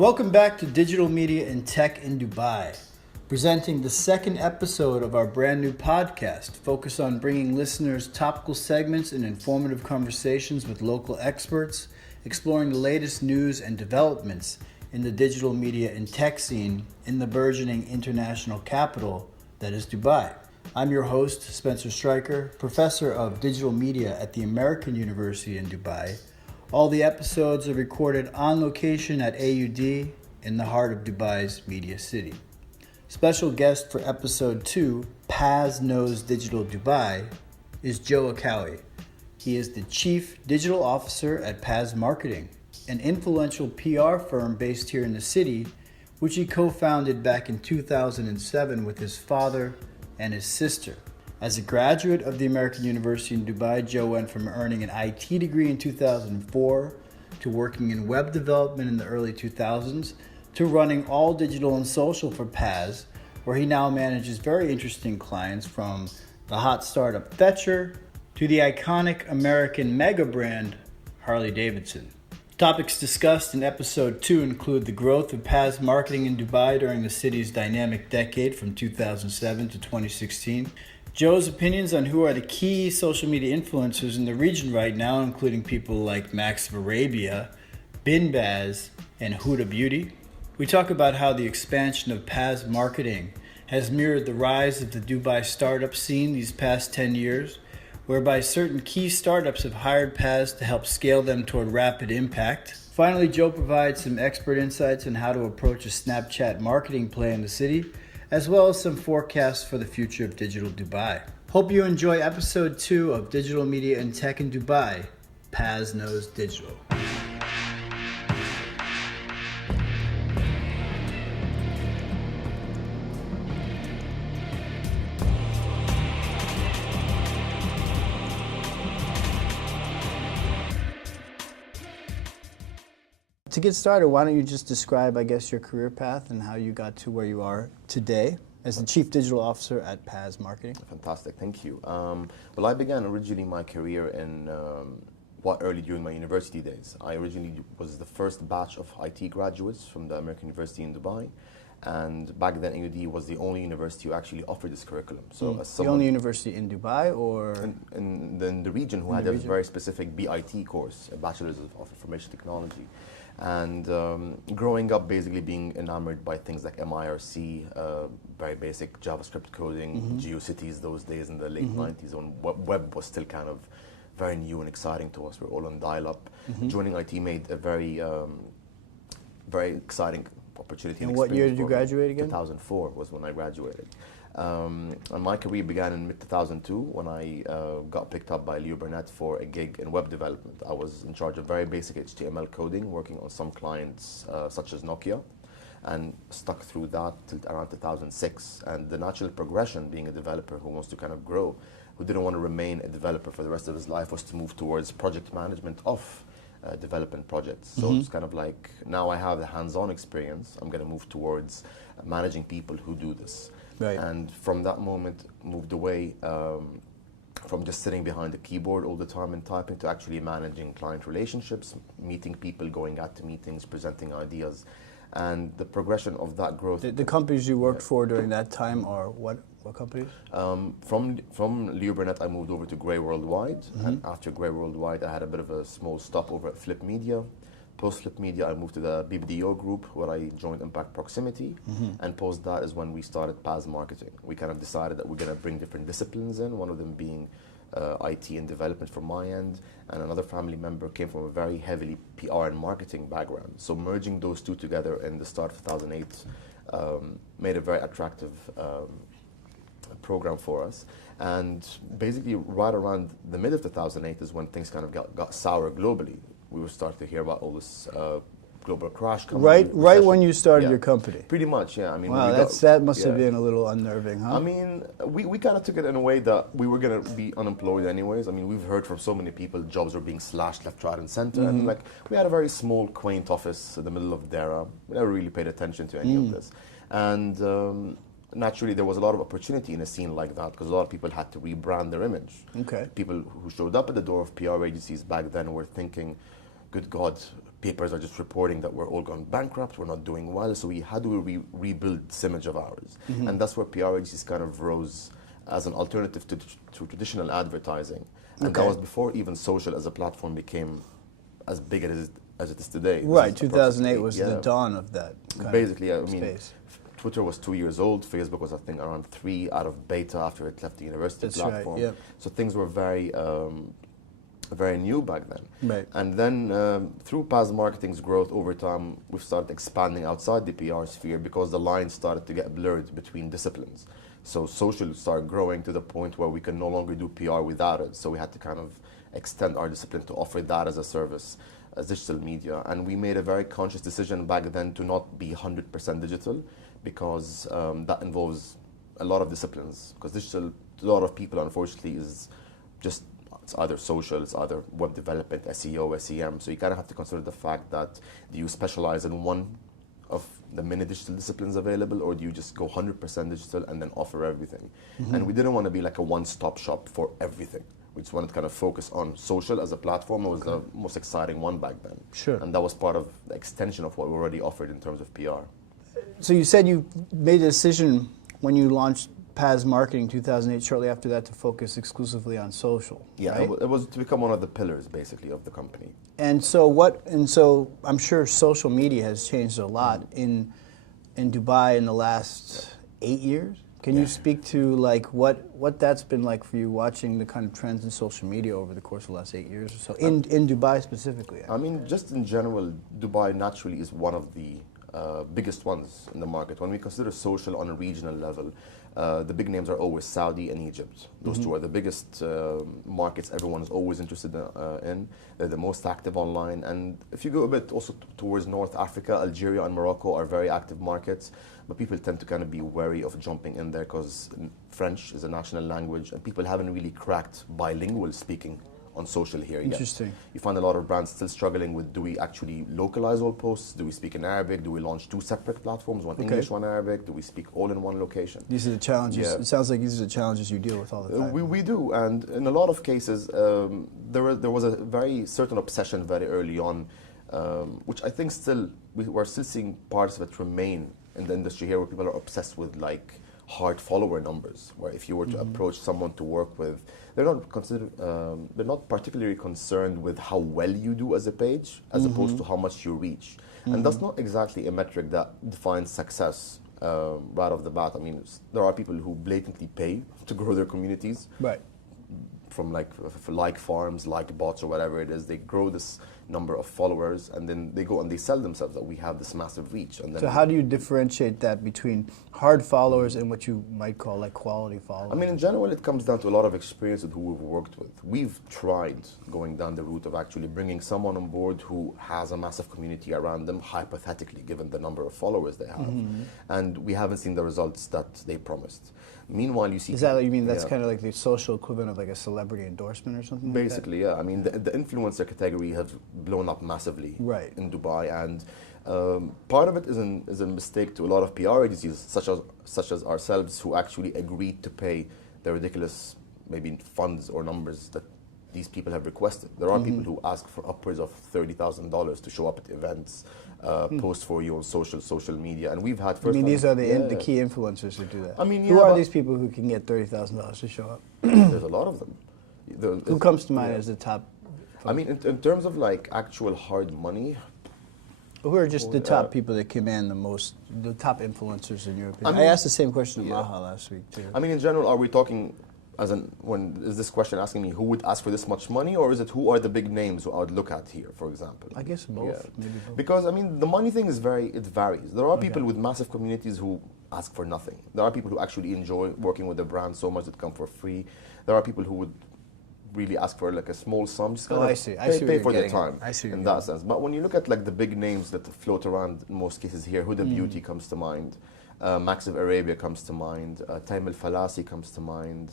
Welcome back to Digital Media and Tech in Dubai, presenting the second episode of our brand new podcast focused on bringing listeners topical segments and informative conversations with local experts, exploring the latest news and developments in the digital media and tech scene in the burgeoning international capital that is Dubai. I'm your host, Spencer Stryker, professor of digital media at the American University in Dubai. All the episodes are recorded on location at AUD in the heart of Dubai's media city. Special guest for episode 2, PAZ Knows Digital Dubai, is Joe Akkawi. He is the Chief Digital Officer at PAZ Marketing, an influential PR firm based here in the city, which he co-founded back in 2007 with his father and his sister. As a graduate of the American University in Dubai, Joe went from earning an IT degree in 2004 to working in web development in the early 2000s to running all digital and social for PAZ, where he now manages very interesting clients from the hot startup Fetcher to the iconic American mega brand Harley Davidson. Topics discussed in episode 2 include the growth of PAZ marketing in Dubai during the city's dynamic decade from 2007 to 2016, Joe's opinions on who are the key social media influencers in the region right now, including people like Max of Arabia, Bin Baz, and Huda Beauty. We talk about how the expansion of PAZ marketing has mirrored the rise of the Dubai startup scene these past 10 years, whereby certain key startups have hired PAZ to help scale them toward rapid impact. Finally, Joe provides some expert insights on how to approach a Snapchat marketing play in the city, as well as some forecasts for the future of digital Dubai. Hope you enjoy episode 2 of Digital Media and Tech in Dubai, PAZ Knows Digital. To get started, why don't you just describe, your career path and how you got to where you are today as the Chief Digital Officer at PAZ Marketing? Fantastic, thank you. Well, I began originally my career in early during my university days. I originally was the first batch of IT graduates from the American University in Dubai. And back then, AUD was the only university who actually offered this curriculum. So, the only university in Dubai, or in the region who had a very specific BIT course, a Bachelor's of Information Technology. And growing up, basically being enamored by things like MIRC, very basic JavaScript coding, GeoCities those days in the late 90s, when web was still kind of very new and exciting to us. We're all on dial-up. Joining IT made a very exciting opportunity. And what year did you graduate again? 2004 was when I graduated. And my career began in mid-2002 when I got picked up by Leo Burnett for a gig in web development. I was in charge of very basic HTML coding, working on some clients such as Nokia, and stuck through that till around 2006. And the natural progression, being a developer who wants to kind of grow, who didn't want to remain a developer for the rest of his life, was to move towards project management of development projects. So it's kind of like, now I have the hands-on experience, I'm going to move towards managing people who do this. Right. And from that moment, moved away from just sitting behind the keyboard all the time and typing to actually managing client relationships, meeting people, going out to meetings, presenting ideas. And the progression of that growth. The companies you worked for during that time are what companies? From Leo Burnett, I moved over to Grey Worldwide. And after Grey Worldwide, I had a bit of a small stop over at Flip Media. Post Flip Media, I moved to the BBDO group where I joined Impact Proximity. And post that is when we started PAZ Marketing. We kind of decided that we're going to bring different disciplines in, one of them being IT and development from my end, and another family member came from a very heavily PR and marketing background. So merging those two together in the start of 2008 made a very attractive program for us. And basically right around the mid of 2008 is when things kind of got sour globally. We were starting to hear about all this global crash coming. Right when you started your company? Pretty much, yeah. I mean, wow, that must have been a little unnerving, huh? I mean, we kind of took it in a way that we were going to be unemployed anyways. I mean, we've heard from so many people jobs were being slashed left, right, and center. And like, we had a very small, quaint office in the middle of Dera. We never really paid attention to any of this. And naturally, there was a lot of opportunity in a scene like that because a lot of people had to rebrand their image. Okay. People who showed up at the door of PR agencies back then were thinking, good God, papers are just reporting that we're all gone bankrupt, we're not doing well, so how do we rebuild this image of ours? And that's where PR agencies kind of rose as an alternative to traditional advertising. And that was before even social as a platform became as big as it is today. Right, 2008 was the dawn of that. Basically, I mean, space. Twitter was 2 years old. Facebook was, I think, around 3 out of beta after it left the university platform. Right, yep. So things were very, very new back then. Right. And then through PAZ marketing's growth over time, we've started expanding outside the PR sphere because the lines started to get blurred between disciplines. So social started growing to the point where we can no longer do PR without it. So we had to kind of extend our discipline to offer that as a service, as digital media. And we made a very conscious decision back then to not be 100% digital, because that involves a lot of disciplines. Because digital, a lot of people, unfortunately, is just, it's either social, it's either web development, SEO, SEM. So you kind of have to consider the fact that do you specialize in one of the many digital disciplines available, or do you just go 100% digital and then offer everything? And we didn't want to be like a one-stop shop for everything. We just wanted to kind of focus on social as a platform. It was the most exciting one back then. Sure. And that was part of the extension of what we already offered in terms of PR. So you said you made a decision when you launched PAZ Marketing 2008, shortly after that, to focus exclusively on social. Yeah, right? it was to become one of the pillars, basically, of the company. And so I'm sure social media has changed a lot in Dubai in the last 8 years. Can you speak to like what that's been like for you, watching the kind of trends in social media over the course of the last 8 years or so, in Dubai specifically? I mean, just in general, Dubai naturally is one of the biggest ones in the market. When we consider social on a regional level, the big names are always Saudi and Egypt. Those two are the biggest markets everyone is always interested in. They're the most active online. And if you go a bit also towards North Africa, Algeria and Morocco are very active markets. But people tend to kind of be wary of jumping in there because French is a national language and people haven't really cracked bilingual speaking on social here yet. Interesting. You find a lot of brands still struggling with, do we actually localize all posts? Do we speak in Arabic? Do we launch 2 separate platforms, one English, one Arabic? Do we speak all in one location? These are the challenges. Yeah. It sounds like these are the challenges you deal with all the time. We do, and in a lot of cases, there was a very certain obsession very early on, which I think we're still seeing parts of it remain in the industry here, where people are obsessed with like hard follower numbers, where if you were to approach someone to work with, they're not particularly concerned with how well you do as a page, as opposed to how much you reach. And that's not exactly a metric that defines success right off the bat. I mean, there are people who blatantly pay to grow their communities. Right. From like farms, like bots, or whatever it is, they grow this number of followers, and then they go and they sell themselves that we have this massive reach. And then So how do you differentiate that between hard followers and what you might call like quality followers? I mean, in general, it comes down to a lot of experience with who we've worked with. We've tried going down the route of actually bringing someone on board who has a massive community around them, hypothetically, given the number of followers they have. And we haven't seen the results that they promised. Meanwhile, you see... Is that what you mean? That's kind of like the social equivalent of like a celebrity endorsement or something Basically, yeah. I mean, the influencer category has blown up massively in Dubai, and part of it is a mistake to a lot of PR agencies, such as ourselves, who actually agreed to pay the ridiculous maybe funds or numbers that these people have requested. There are people who ask for upwards of $30,000 to show up at events, post for you on social media, and we've had first. I mean, these are the key influencers who do that. I mean, who are these people who can get $30,000 to show up? There's a lot of them. Who comes to mind as the top? I mean, in terms of like actual hard money. Who are just the top people that command the top influencers in your opinion? I asked the same question to Maha last week too. I mean, in general, are we talking, is this question asking me who would ask for this much money, or is it who are the big names who I would look at here, for example? I guess both. Yeah. Maybe both. Because, I mean, the money thing it varies. There are people with massive communities who ask for nothing. There are people who actually enjoy working with the brand so much that come for free. There are people who would really ask for like a small sum, just I see. pay for their time I see in that sense. But when you look at like the big names that float around in most cases here, Huda Beauty comes to mind, Max of Arabia comes to mind, Taim Al Falasi comes to mind.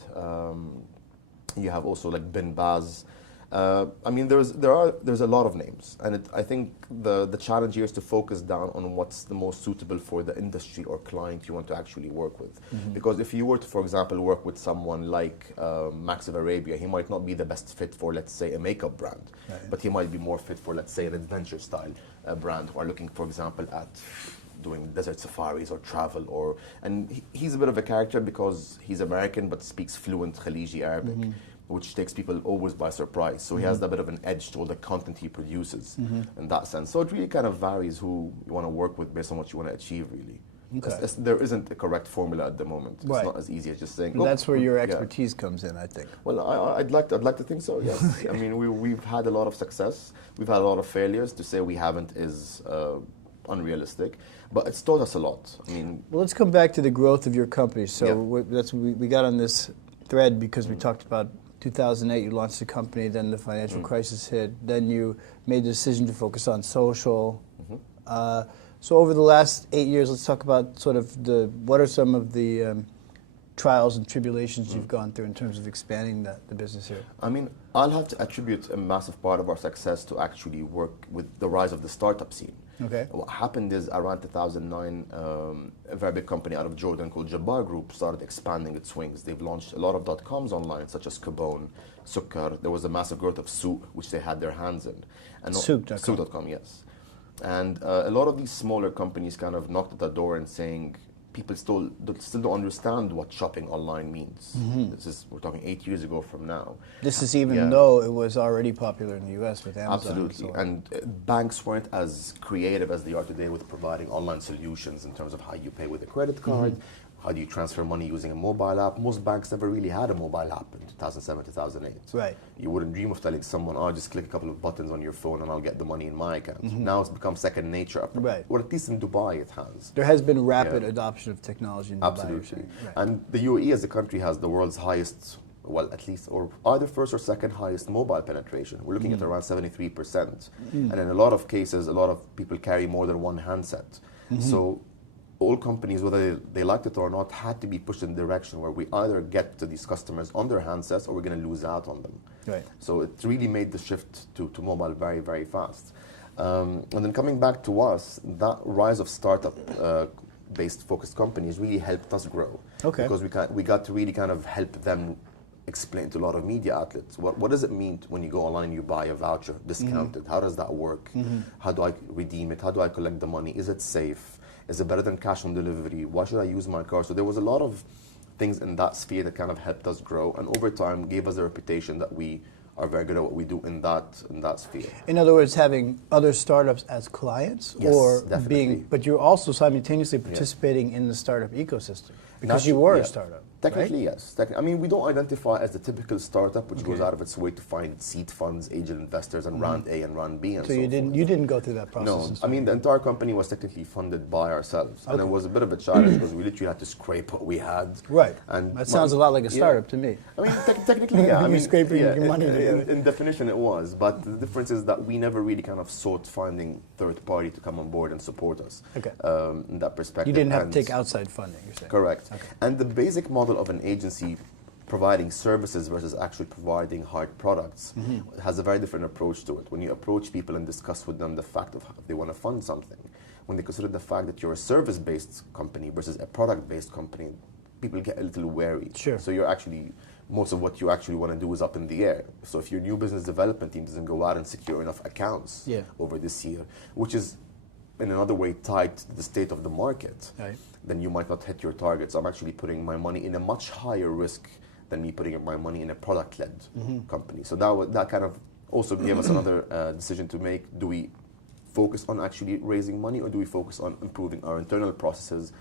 You have also like Bin Baz, I mean, there's a lot of names, and I think the challenge here is to focus down on what's the most suitable for the industry or client you want to actually work with. Because if you were to, for example, work with someone like Max of Arabia, he might not be the best fit for, let's say, a makeup brand, but he might be more fit for, let's say, an adventure style brand who are looking, for example, at doing desert safaris or travel, and he's a bit of a character because he's American but speaks fluent Khaliji Arabic, which takes people always by surprise. So he has a bit of an edge to all the content he produces in that sense. So it really kind of varies who you want to work with based on what you want to achieve, really. Okay. There isn't a correct formula at the moment. It's not as easy as just saying. And that's where your expertise comes in, I think. Well, I'd like to think so. Yes. I mean, we've had a lot of success. We've had a lot of failures. To say we haven't is unrealistic, but it's taught us a lot. I mean, well, let's come back to the growth of your company. So we got on this thread because we talked about 2008. You launched the company, then the financial crisis hit. Then you made the decision to focus on social. So over the last 8 years, let's talk about sort of what are some of the trials and tribulations you've gone through in terms of expanding the business here? I mean, I'll have to attribute a massive part of our success to actually work with the rise of the startup scene. Okay. What happened is around 2009, a very big company out of Jordan called Jabbar Group started expanding its wings. They've launched a lot of .coms online, such as Kabon, Sukkar. There was a massive growth of Souk, which they had their hands in. And Souk.com. Souk.com, yes. And a lot of these smaller companies kind of knocked at the door and saying, people still don't understand what shopping online means. We're talking 8 years ago from now. This is even though it was already popular in the U.S. with Amazon. Absolutely, and banks weren't as creative as they are today with providing online solutions in terms of how you pay with a credit card, how do you transfer money using a mobile app. Most banks never really had a mobile app in 2007, 2008. Right. You wouldn't dream of telling someone, oh, just click a couple of buttons on your phone and I'll get the money in my account. Now it's become second nature. Right. Or at least in Dubai it has. There has been rapid adoption of technology in Dubai. Absolutely. And the UAE as a country has the world's highest, well, at least, or either first or second highest mobile penetration. We're looking at around 73%. And in a lot of cases, a lot of people carry more than one handset. So all companies, whether they liked it or not, had to be pushed in the direction where we either get to these customers on their handsets or we're going to lose out on them. Right. So it really made the shift to mobile very, very fast. And then coming back to us, that rise of startup based focused companies really helped us grow. Okay. Because we got to really kind of help them explain to a lot of media outlets what does it mean when you go online and you buy a voucher discounted? How does that work? How do I redeem it? How do I collect the money? Is it safe? Is it better than cash on delivery? Why should I use my car? So there was a lot of things in that sphere that kind of helped us grow, and over time gave us a reputation that we are very good at what we do in that sphere. In other words, having other startups as clients, Yes, or definitely. but you're also simultaneously participating in the startup ecosystem because you were a startup. Technically, right? yes. I mean, we don't identify as the typical startup, which goes out of its way to find seed funds, angel investors, and round A and round B, and so you didn't go through that No, process. I mean the entire company was technically funded by ourselves, and it was a bit of a challenge because we literally had to scrape what we had. Right. And that sounds a lot like a startup to me. I mean, technically, yeah. I mean, scraping your money together. In definition, it was, but the difference is that we never really kind of sought finding third party to come on board and support us. Okay. In that perspective, You didn't have to take outside funding. You're saying. Correct. Okay. And the basic model of an agency providing services versus actually providing hard products has a very different approach to it. When you approach people and discuss with them the fact of if they want to fund something, when they consider the fact that you're a service-based company versus a product-based company, people get a little wary. Sure. So you're actually, most of what you actually want to do is up in the air. So if your new business development team doesn't go out and secure enough accounts over this year, which is in another way tied to the state of the market, then you might not hit your target. So I'm actually putting my money in a much higher risk than me putting my money in a product-led company. So that kind of also gave us another decision to make. Do we focus on actually raising money, or do we focus on improving our internal processes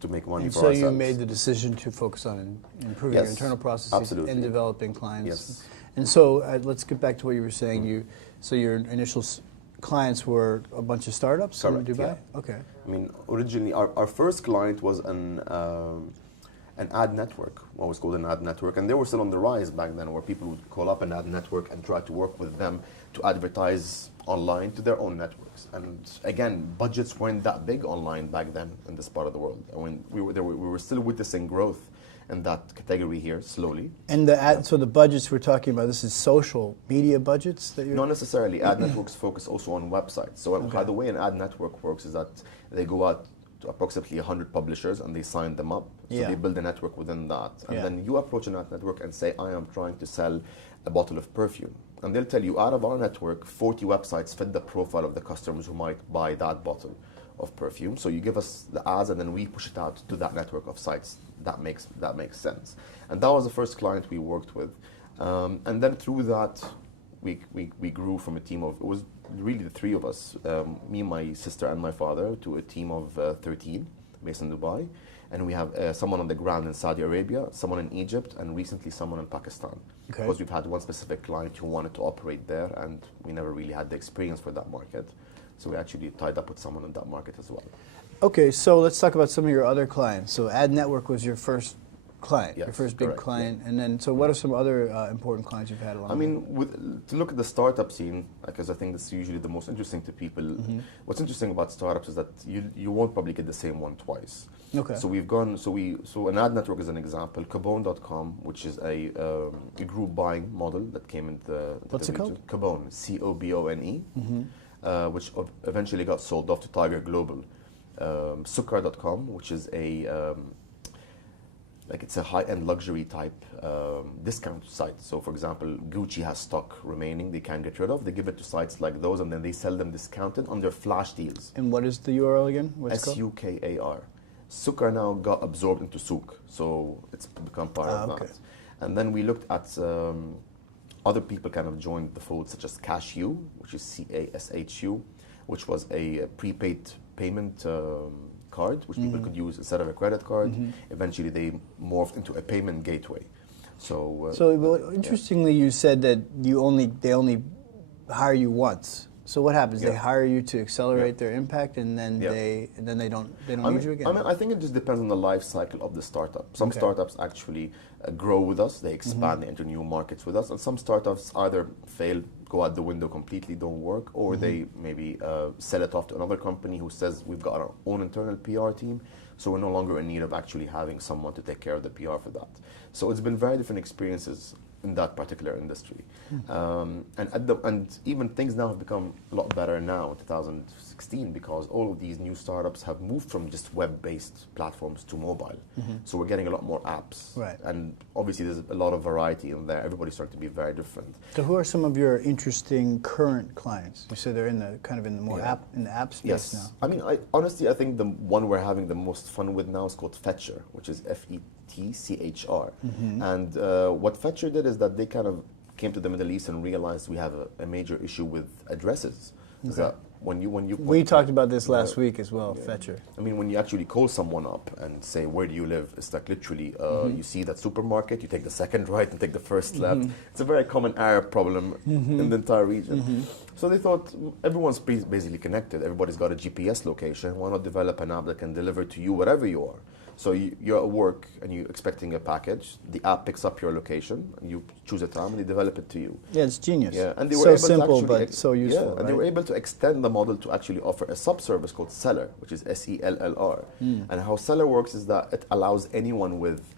to make money for ourselves? So you made the decision to focus on improving your internal processes and developing clients. Yes. And so let's get back to what you were saying. So your initial clients were a bunch of startups in Dubai? Yeah. Okay. I mean, originally our first client was an ad network, what was called an ad network, and they were still on the rise back then, where people would call up an ad network and try to work with them to advertise online to their own networks. And again, budgets weren't that big online back then in this part of the world. I mean, we were still witnessing growth in that category here slowly. And so the budgets we're talking about, this is social media budgets that you're... Not necessarily. Ad networks focus also on websites. So how the way an ad network works is that they go out to approximately 100 publishers and they sign them up. So they build a network within that. And then you approach an ad network and say, I am trying to sell a bottle of perfume. And they'll tell you, out of our network, 40 websites fit the profile of the customers who might buy that bottle of perfume. So you give us the ads and then we push it out to that network of sites. That makes sense. And that was the first client we worked with. And then through that, we grew from a team of, it was really the three of us, me, my sister, and my father, to a team of 13 based in Dubai. And we have someone on the ground in Saudi Arabia, someone in Egypt, and recently someone in Pakistan. Okay. Because we've had one specific client who wanted to operate there, and we never really had the experience for that market. So we actually tied up with someone in that market as well. Okay, so let's talk about some of your other clients. So Ad Network was your first client, Yes, your first big correct, client, and then so what are some other important clients you've had along? I mean, to look at the startup scene, because I think that's usually the most interesting to people. What's interesting about startups is that you won't probably get the same one twice. Okay. So we've gone. So an ad network is an example. Kabone.com, which is a group buying model that came into What's it called? Kabone, COBONE, which eventually got sold off to Tiger Global. Sukkar.com, which is it's a high-end luxury type discount site. So, for example, Gucci has stock remaining they can't get rid of. They give it to sites like those, and then they sell them discounted under flash deals. And what is the URL again? What's it called? SUKAR. Sukkar now got absorbed into Souk, so it's become part of okay. that. And then we looked at other people kind of joined the fold, such as Cashew, which is CASHU, which was a prepaid payment card, which people could use instead of a credit card. Eventually, they morphed into a payment gateway. So interestingly, you said that they only hire you once. So what happens? They hire you to accelerate their impact, and then they don't need you again. I mean, I think it just depends on the life cycle of the startup. Some startups actually grow with us; they expand into new markets with us, and some startups either fail, go out the window completely, don't work, or they maybe sell it off to another company who says we've got our own internal PR team, so we're no longer in need of actually having someone to take care of the PR for that. So it's been very different experiences in that particular industry. And even things now have become a lot better now in 2016 because all of these new startups have moved from just web-based platforms to mobile. So we're getting a lot more apps. Right. And obviously there's a lot of variety in there. Everybody's starting to be very different. So who are some of your interesting current clients? You said they're in the more app space now. I mean, honestly, I think the one we're having the most fun with now is called Fetcher, which is FETCHR. And what Fetcher did is that they kind of came to the Middle East and realized we have a major issue with addresses. Is that when you we talked about this last week as well, Fetcher. I mean, when you actually call someone up and say, where do you live? It's like literally, you see that supermarket, you take the second right and take the first left. It's a very common Arab problem in the entire region. So they thought, everyone's basically connected. Everybody's got a GPS location. Why not develop an app that can deliver to you wherever you are? So you're at work and you're expecting a package. The app picks up your location and you choose a time and they develop it to you. Yeah, it's genius. Yeah, and they were so able simple, to actually but so useful. Yeah, and they were able to extend the model to actually offer a sub-service called Seller, which is SELLR. And how Seller works is that it allows anyone with,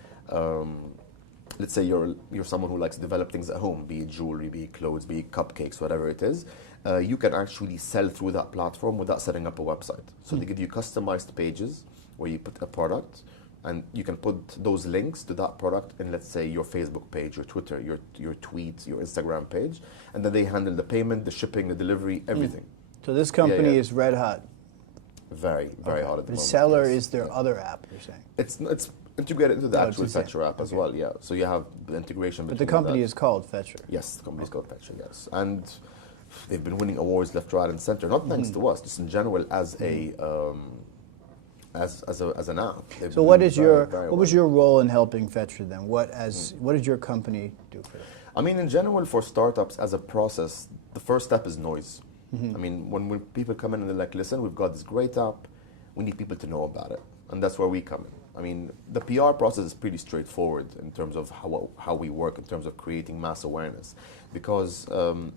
let's say you're someone who likes to develop things at home, be it jewelry, be it clothes, be it cupcakes, whatever it is. You can actually sell through that platform without setting up a website. So they give you customized pages where you put a product, and you can put those links to that product in, let's say, your Facebook page, your Twitter, your tweets, your Instagram page, and then they handle the payment, the shipping, the delivery, everything. So this company is red hot. Very, very hot at the The moment. Seller is their other app, you're saying? It's integrated into the actual it's the same. Fetcher app as well, yeah. So you have the integration But between the company that. is called Fetcher. Yes, the company's called Fetcher, yes. And they've been winning awards left, right, and center, not thanks to us, just in general as a as an app. So what is what was your role in helping Fetcher then? What did your company do for them? I mean, in general, for startups as a process, the first step is noise. I mean, when people come in and they're like, listen, we've got this great app, we need people to know about it. And that's where we come in. I mean, the PR process is pretty straightforward in terms of how we work, in terms of creating mass awareness. because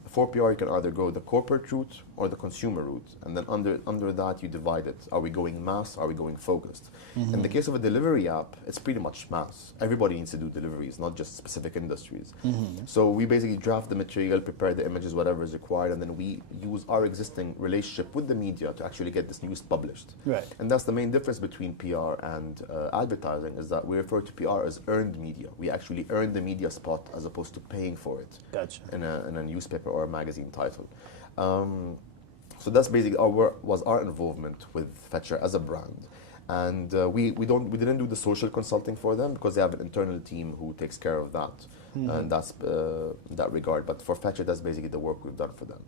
for PR you can either go the corporate route or the consumer route, and then under that you divide it. Are we going mass? Are we going focused? In the case of a delivery app, it's pretty much mass. Everybody needs to do deliveries, not just specific industries. So we basically draft the material, prepare the images, whatever is required, and then we use our existing relationship with the media to actually get this news published. Right. And that's the main difference between PR and advertising, is that we refer to PR as earned media. We actually earn the media spot as opposed to paying for it. Gotcha. In a newspaper or a magazine title. So that's basically our involvement with Fetcher as a brand. And we didn't do the social consulting for them because they have an internal team who takes care of that. And that's in that regard. But for Fetcher, that's basically the work we've done for them.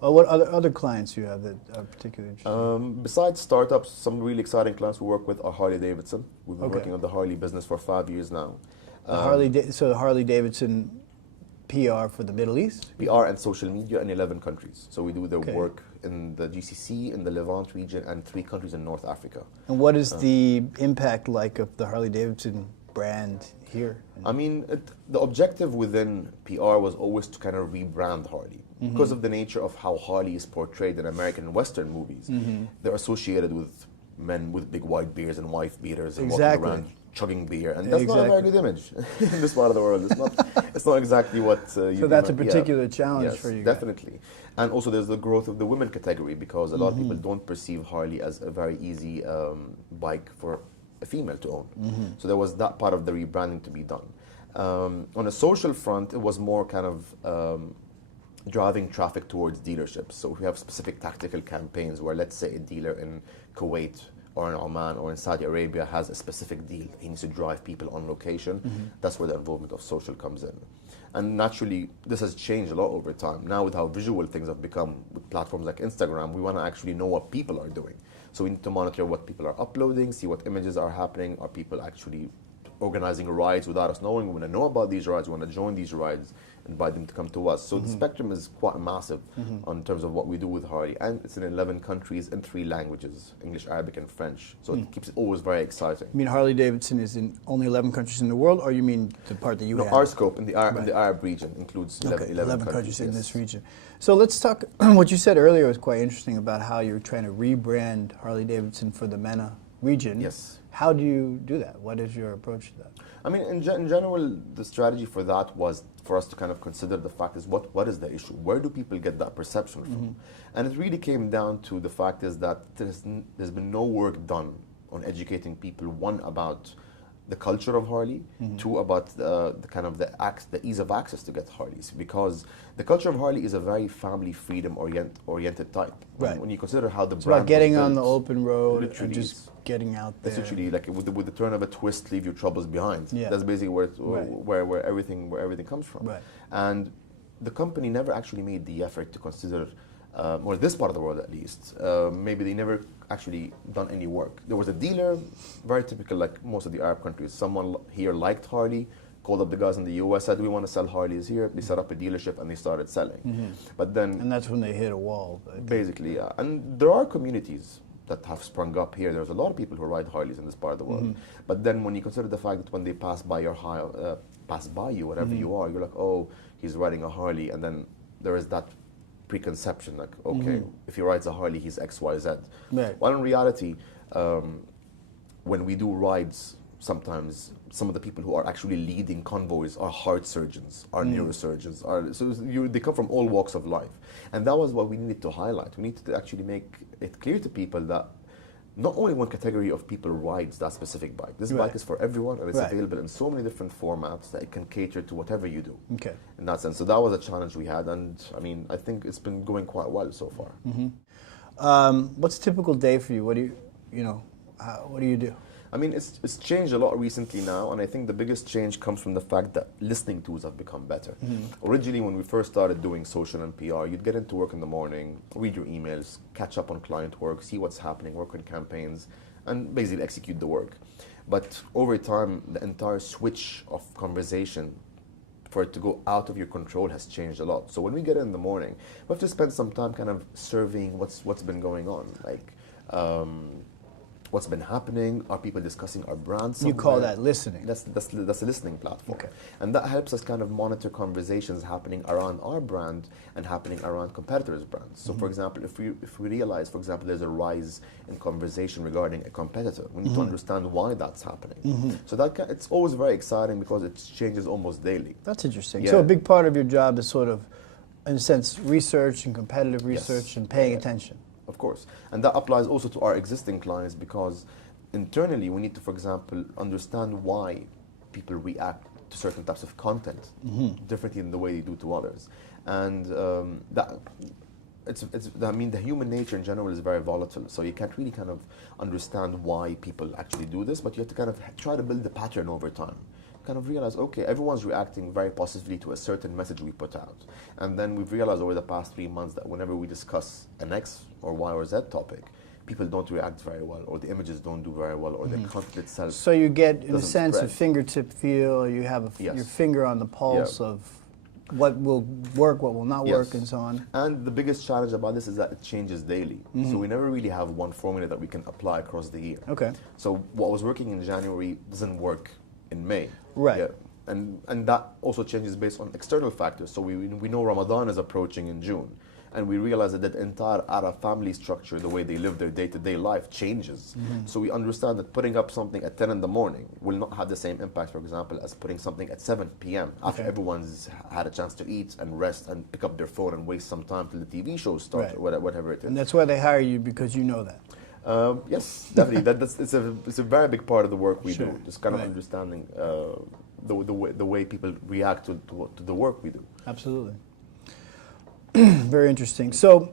What other clients do you have that are particularly interesting? Besides startups, some really exciting clients we work with are Harley Davidson. We've been working on the Harley business for 5 years now. So Harley Davidson PR for the Middle East? PR and social media in 11 countries. So we do the work in the GCC, in the Levant region, and 3 countries in North Africa. And what is the impact like of the Harley Davidson brand here? I mean, the objective within PR was always to kind of rebrand Harley. Because of the nature of how Harley is portrayed in American and Western movies, they're associated with men with big white beards and wife beaters and walking around chugging beer, and that's not a very good image in this part of the world. It's not exactly what you so that's a particular challenge for you guys. Definitely. And also there's the growth of the women category, because a lot of people don't perceive Harley as a very easy bike for a female to own. So there was that part of the rebranding to be done. On a social front, it was more kind of driving traffic towards dealerships. So we have specific tactical campaigns where, let's say, a dealer in Kuwait or in Oman or in Saudi Arabia has a specific deal. He needs to drive people on location. That's where the involvement of social comes in. And naturally, this has changed a lot over time. Now with how visual things have become with platforms like Instagram, we want to actually know what people are doing. So we need to monitor what people are uploading, see what images are happening. Are people actually organizing rides without us knowing? We want to know about these rides, we want to join these rides, invite them to come to us. So the spectrum is quite massive in terms of what we do with Harley. And it's in 11 countries in 3 languages, English, Arabic, and French. So it keeps it always very exciting. You mean Harley Davidson is in only 11 countries in the world, or you mean the part that you have? Our scope in the Arab region includes 11 countries in this region. So let's talk, what you said earlier was quite interesting about how you're trying to rebrand Harley Davidson for the MENA region. Yes. How do you do that? What is your approach to that? I mean, in general, the strategy for that was for us to kind of consider the fact is what is the issue? Where do people get that perception from? And it really came down to the fact is that there's been no work done on educating people, one, about the culture of Harley, 2, about the kind of the ease of access to get Harleys, because the culture of Harley is a very family freedom oriented type. When you consider how the brand about getting was built, on the open road and literally just getting out there. It's literally like with the turn of a twist, leave your troubles behind. Yeah. That's basically where everything comes from. Right. And the company never actually made the effort to consider, or this part of the world at least, maybe they never actually done any work. There was a dealer, very typical like most of the Arab countries. Someone here liked Harley, called up the guys in the US, said, we want to sell Harleys here. They set up a dealership and they started selling. But then... And that's when they hit a wall. Basically, yeah. And there are communities that have sprung up here. There's a lot of people who ride Harleys in this part of the world. But then when you consider the fact that when they pass by you, wherever you are, you're like, oh, he's riding a Harley. And then there is that preconception, like, okay, if he rides a Harley, he's X, Y, Z. Right. While in reality, when we do rides, sometimes some of the people who are actually leading convoys are heart surgeons, are neurosurgeons, they come from all walks of life. And that was what we needed to highlight. We needed to actually make it clear to people that not only one category of people rides that specific bike. This bike is for everyone, and it's available in so many different formats that it can cater to whatever you do. Okay. In that sense. So that was a challenge we had, and I mean, I think it's been going quite well so far. What's a typical day for you? What do what do you do? I mean, it's changed a lot recently now, and I think the biggest change comes from the fact that listening tools have become better. Originally, when we first started doing social and PR, you'd get into work in the morning, read your emails, catch up on client work, see what's happening, work on campaigns, and basically execute the work. But over time, the entire switch of conversation for it to go out of your control has changed a lot. So when we get in the morning, we have to spend some time kind of surveying what's been going on. Like, what's been happening? Are people discussing our brand somewhere? You call that listening. That's a listening platform. Okay. And that helps us kind of monitor conversations happening around our brand and happening around competitors' brands. So for example, if we realize, for example, there's a rise in conversation regarding a competitor, we need to understand why that's happening. So it's always very exciting because it changes almost daily. That's interesting. Yeah. So a big part of your job is sort of, in a sense, research and competitive research and paying attention. Of course. And that applies also to our existing clients because internally we need to, for example, understand why people react to certain types of content differently than the way they do to others. And I mean, the human nature in general is very volatile, so you can't really kind of understand why people actually do this, but you have to kind of try to build the pattern over time. Kind of realize, okay, everyone's reacting very positively to a certain message we put out. And then we've realized over the past 3 months that whenever we discuss an X or Y or Z topic, people don't react very well, or the images don't do very well, or the content itself. So you get, in a sense, spread. a fingertip feel, you have your Yes. finger on the pulse of what will work, what will not work, and so on. And the biggest challenge about this is that it changes daily. So we never really have one formula that we can apply across the year. Okay. So what was working in January doesn't work in May. Right. Yeah. And that also changes based on external factors. So we know Ramadan is approaching in June. And we realize that the entire Arab family structure, the way they live their day-to-day life, changes. So we understand that putting up something at 10 in the morning will not have the same impact, for example, as putting something at 7 p.m. after everyone's had a chance to eat and rest and pick up their phone and waste some time till the TV shows start, or whatever it is. And that's why they hire you, because you know that. Yes, definitely. It's a very big part of the work we Sure. do. Just kind of understanding the way people react to the work we do. Absolutely. Very interesting. So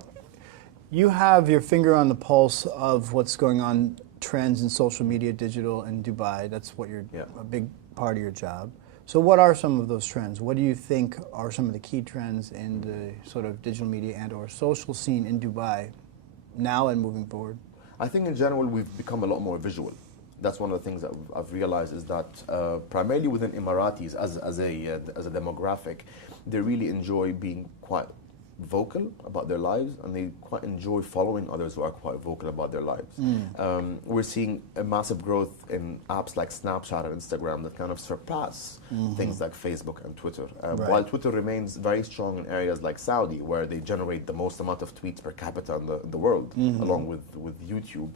you have your finger on the pulse of what's going on, trends in social media, digital, in Dubai. That's what a big part of your job. So what are some of those trends? What do you think are some of the key trends in the sort of digital media and or social scene in Dubai now and moving forward? I think in general we've become a lot more visual. That's one of the things that I've realized is that primarily within Emiratis as a demographic, they really enjoy being quite vocal about their lives, and they quite enjoy following others who are quite vocal about their lives. We're seeing a massive growth in apps like Snapchat and Instagram that kind of surpass things like Facebook and Twitter. While Twitter remains very strong in areas like Saudi, where they generate the most amount of tweets per capita in the world, along with YouTube.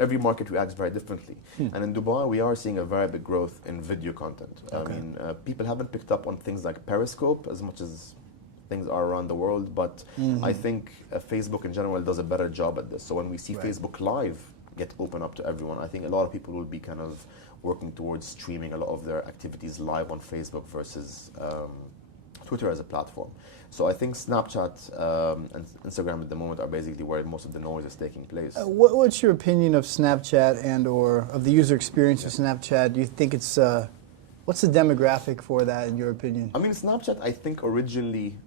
Every market reacts very differently. And in Dubai, we are seeing a very big growth in video content. I mean, people haven't picked up on things like Periscope as much as things are around the world, but I think Facebook in general does a better job at this. So when we see Facebook Live get open up to everyone, I think a lot of people will be kind of working towards streaming a lot of their activities live on Facebook versus Twitter as a platform. So I think Snapchat and Instagram at the moment are basically where most of the noise is taking place. What's your opinion of Snapchat and or of the user experience of Snapchat? Do you think it's what's the demographic for that, in your opinion? I mean, Snapchat, I think originally,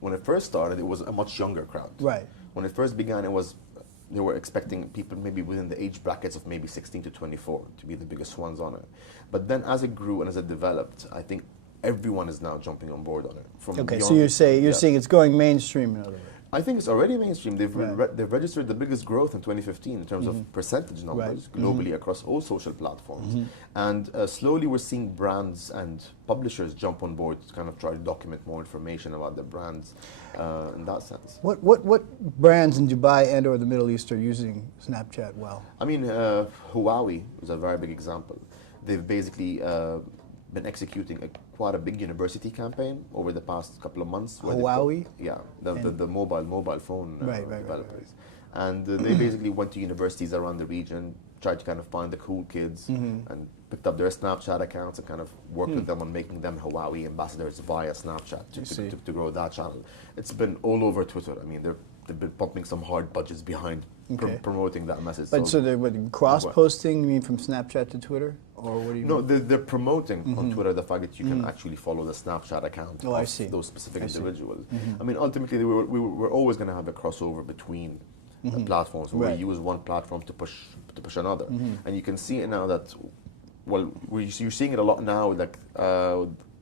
when it first started, it was a much younger crowd. Right. When it first began, they were expecting people maybe within the age brackets of maybe 16 to 24 to be the biggest ones on it. But then as it grew and as it developed, I think everyone is now jumping on board on it. Okay, so you're saying it's going mainstream, in other words. I think it's already mainstream. They've registered the biggest growth in 2015 in terms of percentage numbers globally across all social platforms. And slowly we're seeing brands and publishers jump on board to kind of try to document more information about their brands in that sense. What brands in Dubai and or the Middle East are using Snapchat well? I mean, Huawei is a very big example. They've basically been executing quite a big university campaign over the past couple of months. Huawei? The mobile phone developers. And they basically went to universities around the region, tried to kind of find the cool kids, and picked up their Snapchat accounts and kind of worked with them on making them Huawei ambassadors via Snapchat to grow that channel. It's been all over Twitter. I mean, they've been pumping some hard budgets behind promoting that message. But so they're cross-posting, you mean from Snapchat to Twitter? Or what do you mean? No, they're promoting on Twitter the fact that you can actually follow the Snapchat account of those specific individuals. I mean, ultimately, we're always going to have a crossover between platforms where we use one platform to push another. And you can see it now that, well, you're seeing it a lot now, like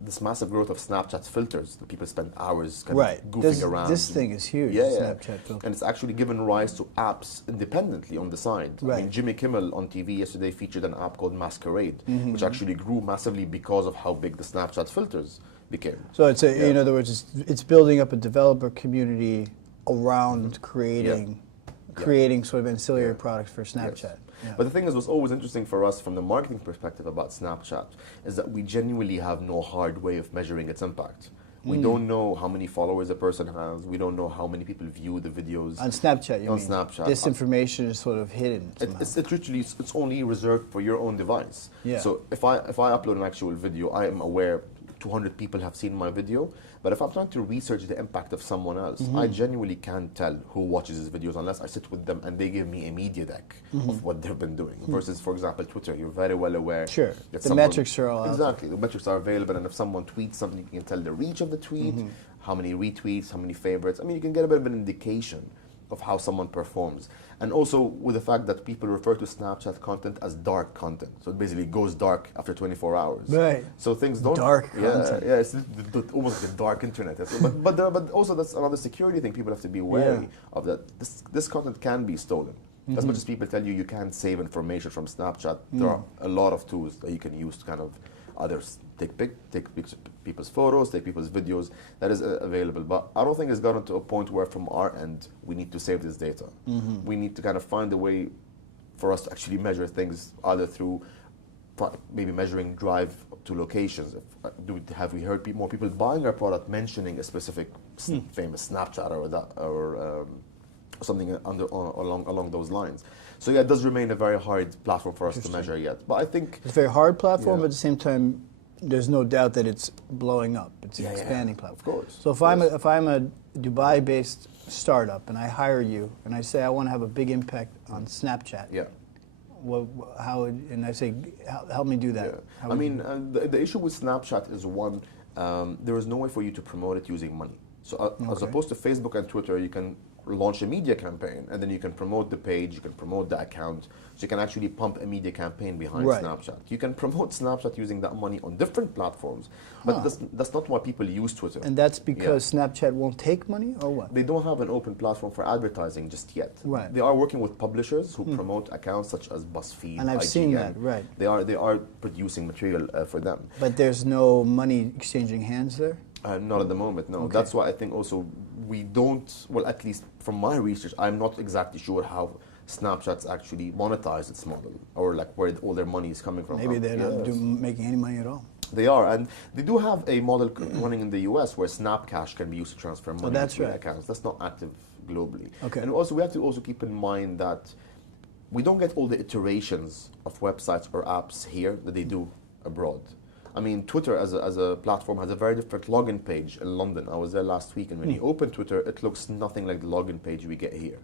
this massive growth of Snapchat filters that people spend hours kind Right. of goofing around. This thing is huge, Yeah, Snapchat filter. and it's actually given rise to apps independently on the side. I Right. mean, Jimmy Kimmel on TV yesterday featured an app called Masquerade, Mm-hmm. which actually grew massively because of how big the Snapchat filters became. So it's in other words, it's building up a developer community around creating sort of ancillary products for Snapchat. Yes. Yeah. But the thing is, what's always interesting for us from the marketing perspective about Snapchat is that we genuinely have no hard way of measuring its impact. We don't know how many followers a person has. We don't know how many people view the videos. On Snapchat, you on mean? Snapchat. This information is sort of hidden. It's literally it's only reserved for your own device. Yeah. So if I upload an actual video, I am aware 200 people have seen my video. But if I'm trying to research the impact of someone else, I genuinely can't tell who watches his videos unless I sit with them and they give me a media deck of what they've been doing. Versus, for example, Twitter, you're very well aware. Sure. that The someone- metrics are all out Exactly. The metrics are available, and if someone tweets something, you can tell the reach of the tweet, how many retweets, how many favorites. I mean, you can get a bit of an indication of how someone performs. And also with the fact that people refer to Snapchat content as dark content. So it basically goes dark after 24 hours. Right. So things don't... Dark content. Yeah, it's almost the dark internet. But also that's another security thing people have to be wary of, that this content can be stolen. As much as people tell you you can't save information from Snapchat, there are a lot of tools that you can use to kind of take people's photos, take people's videos. That is available. But I don't think it's gotten to a point where from our end we need to save this data. We need to kind of find a way for us to actually measure things, either through maybe measuring drive to locations. Have we heard more people buying our product mentioning a specific famous Snapchatter or something along those lines? So yeah, it does remain a very hard platform for us to measure yet. But I think it's a very hard platform, Yeah. but at the same time, there's no doubt that it's blowing up. It's an expanding platform. Of course. So if I'm a Dubai-based startup and I hire you and I say I want to have a big impact on Snapchat, yeah. And I say help me do that. Yeah. How I would mean, the issue with Snapchat is one, there is no way for you to promote it using money. So as Okay. opposed to Facebook and Twitter, you can launch a media campaign and then you can promote the page, you can promote the account, so you can actually pump a media campaign behind Right. Snapchat. You can promote Snapchat using that money on different platforms, but that's not why people use Twitter. And that's because Snapchat won't take money, or what? They don't have an open platform for advertising just yet. Right. They are working with publishers who promote accounts such as BuzzFeed, And I've IGN. seen that, right. They are producing material for them. But there's no money exchanging hands there? Not at the moment, no. Okay. That's why I think also we don't, well, at least from my research, I'm not exactly sure how Snapchat's actually monetized its model, or like where all their money is coming from. Maybe they're not Yes. making any money at all. They are, and they do have a model running in the US where Snap Cash can be used to transfer money that's between right. accounts. That's not active globally. Okay. And also we have to also keep in mind that we don't get all the iterations of websites or apps here that they do abroad. I mean, Twitter as a platform has a very different login page in London. I was there last week, and when you open Twitter, it looks nothing like the login page we get here.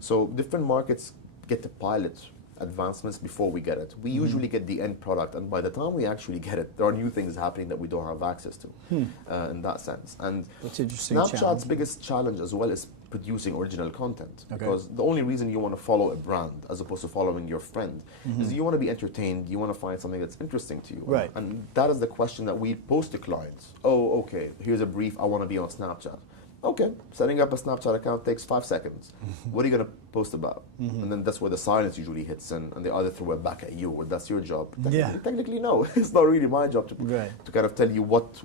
So different markets get to pilot advancements before we get it. We usually get the end product, and by the time we actually get it, there are new things happening that we don't have access to in that sense. And That's interesting. Snapchat's challenge. biggest challenge as well is producing original content. Okay. Because the only reason you want to follow a brand as opposed to following your friend is you want to be entertained, you want to find something that's interesting to you. Right. And that is the question that we pose to clients. Oh, okay, here's a brief, I want to be on Snapchat. Okay, setting up a Snapchat account takes 5 seconds. What are you going to post about? And then that's where the silence usually hits in, and they either throw it back at you, or that's your job. Technically, no. It's not really my job to kind of tell you what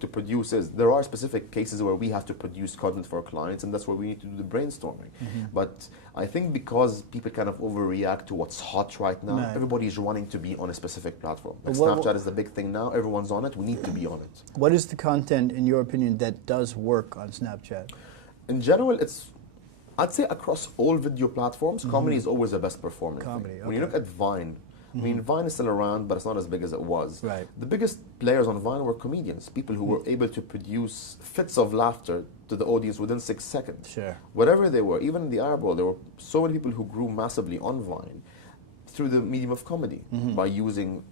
to produce is. There are specific cases where we have to produce content for our clients, and that's where we need to do the brainstorming. But I think because people kind of overreact to what's hot right now, everybody's running to be on a specific platform. Like Snapchat is the big thing now. Everyone's on it. We need to be on it. What is the content, in your opinion, that does work on Snapchat? In general, I'd say across all video platforms, comedy is always the best performing. Comedy, When you look at Vine, I mean, Vine is still around, but it's not as big as it was. Right. The biggest players on Vine were comedians, people who were able to produce fits of laughter to the audience within 6 seconds. Sure. Whatever they were, even in the Arab world, there were so many people who grew massively on Vine through the medium of comedy by using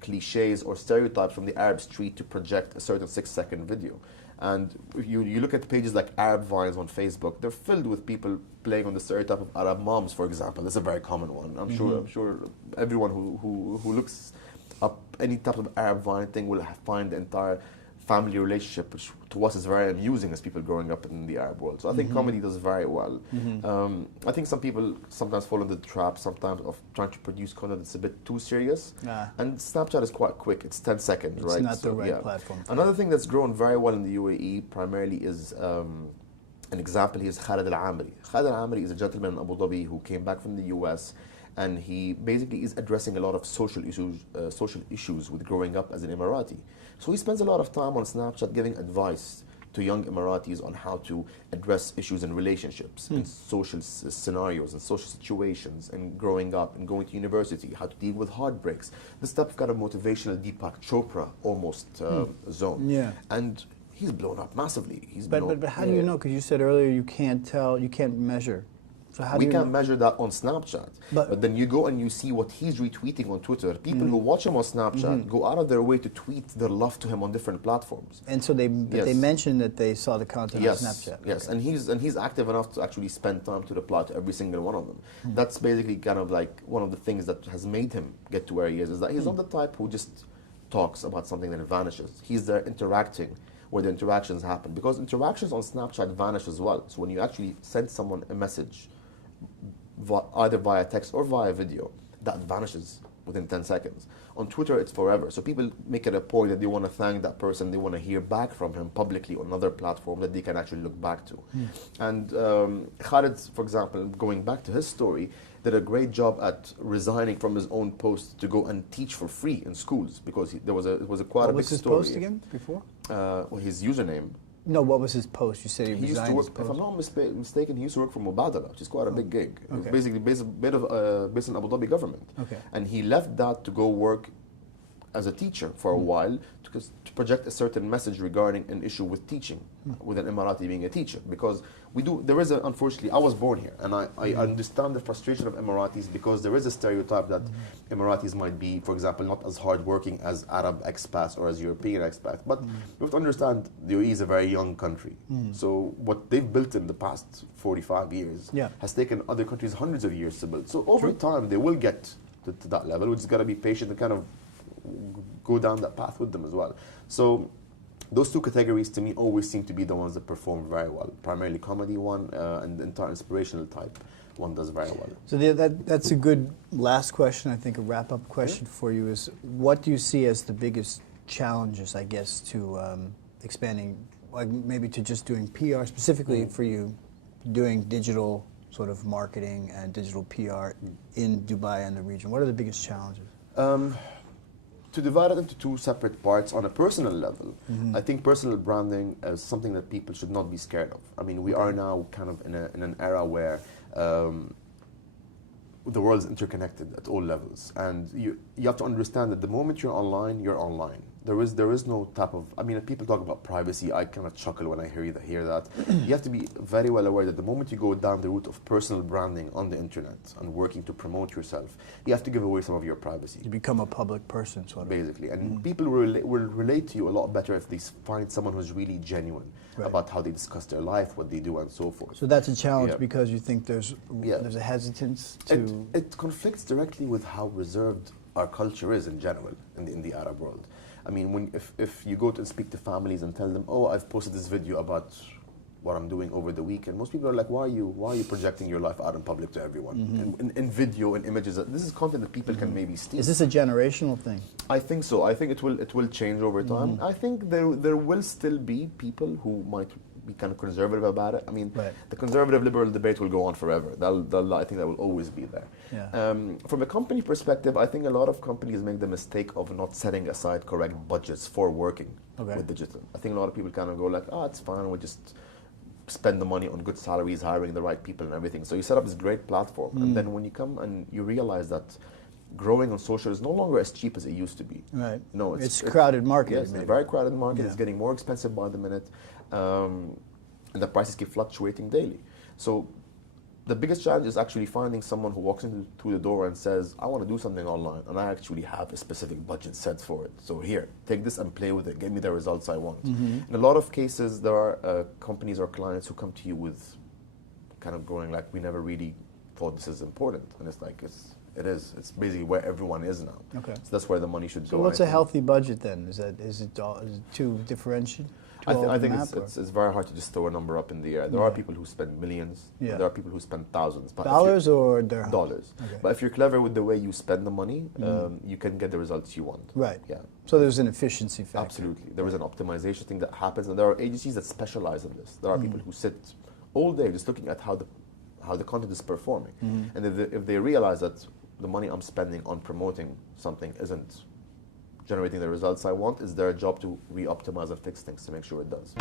cliches or stereotypes from the Arab street to project a certain 6-second video. And if you look at pages like Arab Vines on Facebook, they're filled with people playing on the stereotype of Arab moms, for example. That's a very common one. I'm sure everyone who looks any type of Arab Vine thing will find the entire family relationship, which to us is very amusing as people growing up in the Arab world. So I think comedy does very well. I think some people sometimes fall into the trap sometimes of trying to produce content that's a bit too serious. And Snapchat is quite quick. It's 10 seconds, right? It's not the right platform. Another thing that's grown very well in the UAE primarily is an example. He is Khalid Al-Amri. Khalid Al-Amri is a gentleman in Abu Dhabi who came back from the US, and he basically is addressing a lot of social issues with growing up as an Emirati. So he spends a lot of time on Snapchat giving advice to young Emiratis on how to address issues in relationships, in social scenarios, and social situations, and growing up and going to university, how to deal with heartbreaks. This type of kind of motivational Deepak Chopra almost zone. Yeah. And he's blown up massively. But how do you know? Because you said earlier you can't tell, you can't measure. So how we do you can't measure that on Snapchat. But then you go and you see what he's retweeting on Twitter. People who watch him on Snapchat go out of their way to tweet their love to him on different platforms. And so they mentioned that they saw the content on Snapchat. Yes, okay. and he's active enough to actually spend time to reply to every single one of them. That's basically kind of like one of the things that has made him get to where he is that he's not the type who just talks about something and vanishes. He's there interacting where the interactions happen, because interactions on Snapchat vanish as well. So when you actually send someone a message, either via text or via video, that vanishes within 10 seconds. On Twitter, it's forever. So people make it a point that they want to thank that person, they want to hear back from him publicly on another platform that they can actually look back to. And Khalid, for example, going back to his story, did a great job at resigning from his own post to go and teach for free in schools, because it was a quite a big story. What was his post again before? His username. No, what was his post? You said he used to work, if I'm not mistaken, he used to work for Mubadala, which is quite a big gig. Okay. It was basically based in Abu Dhabi government. Okay. And he left that to go work as a teacher for a while to project a certain message regarding an issue with teaching, with an Emirati being a teacher. Because unfortunately, I was born here, and I understand the frustration of Emiratis, because there is a stereotype that Emiratis might be, for example, not as hardworking as Arab expats or as European expats. But you have to understand, the UAE is a very young country. So what they've built in the past 45 years has taken other countries hundreds of years to build. So over time, they will get to that level. We just got to be patient and kind of go down that path with them as well. So those two categories to me always seem to be the ones that perform very well. Primarily comedy one, and the entire inspirational type one does very well. So that's a good last question. I think a wrap-up question for you is, what do you see as the biggest challenges, I guess, to expanding, like maybe to just doing PR specifically for you, doing digital sort of marketing and digital PR in Dubai and the region? What are the biggest challenges? To divide it into two separate parts, on a personal level, I think personal branding is something that people should not be scared of. I mean, we are now kind of in an era where the world is interconnected at all levels, and you have to understand that the moment you're online, you're online. There is no type of, I mean, people talk about privacy, I kind of chuckle when I hear that. You have to be very well aware that the moment you go down the route of personal branding on the internet and working to promote yourself, you have to give away some of your privacy. You become a public person, sort of. Basically, and people will relate to you a lot better if they find someone who's really genuine about how they discuss their life, what they do, and so forth. So that's a challenge because you think there's a hesitance to... It conflicts directly with how reserved our culture is in general in the Arab world. I mean, if you go to speak to families and tell them, oh, I've posted this video about what I'm doing over the weekend, most people are like, why are you projecting your life out in public to everyone? In video and images. This is content that people can maybe steal. Is this a generational thing? I think so. I think it will change over time. I think there will still be people who might be kind of conservative about it. I mean, the conservative liberal debate will go on forever. I think that will always be there. Yeah. From a company perspective, I think a lot of companies make the mistake of not setting aside correct budgets for working with digital. I think a lot of people kind of go like, it's fine, we'll just spend the money on good salaries, hiring the right people and everything. So you set up this great platform, and then when you come and you realize that growing on social is no longer as cheap as it used to be. Right. No, it's a crowded market. Yes, it's a very crowded market. It's getting more expensive by the minute, and the prices keep fluctuating daily. So the biggest challenge is actually finding someone who walks through the door and says, I want to do something online, and I actually have a specific budget set for it. So here, take this and play with it. Give me the results I want. In a lot of cases, there are companies or clients who come to you with kind of going like, we never really thought this is important. And it's like, It is. It's basically where everyone is now. Okay. So that's where the money should So go. what's a healthy budget then? Is it too differentiated? I think it's very hard to just throw a number up in the air. There are people who spend millions. Yeah. There are people who spend thousands. But dollars or dirhams? Dollars. Okay. But if you're clever with the way you spend the money, you can get the results you want. Right. Yeah. So there's an efficiency factor. Absolutely. There is an optimization thing that happens, and there are agencies that specialize in this. There are people who sit all day just looking at how the content is performing. And if they realize that the money I'm spending on promoting something isn't generating the results I want, it's their job to re-optimize and fix things to make sure it does.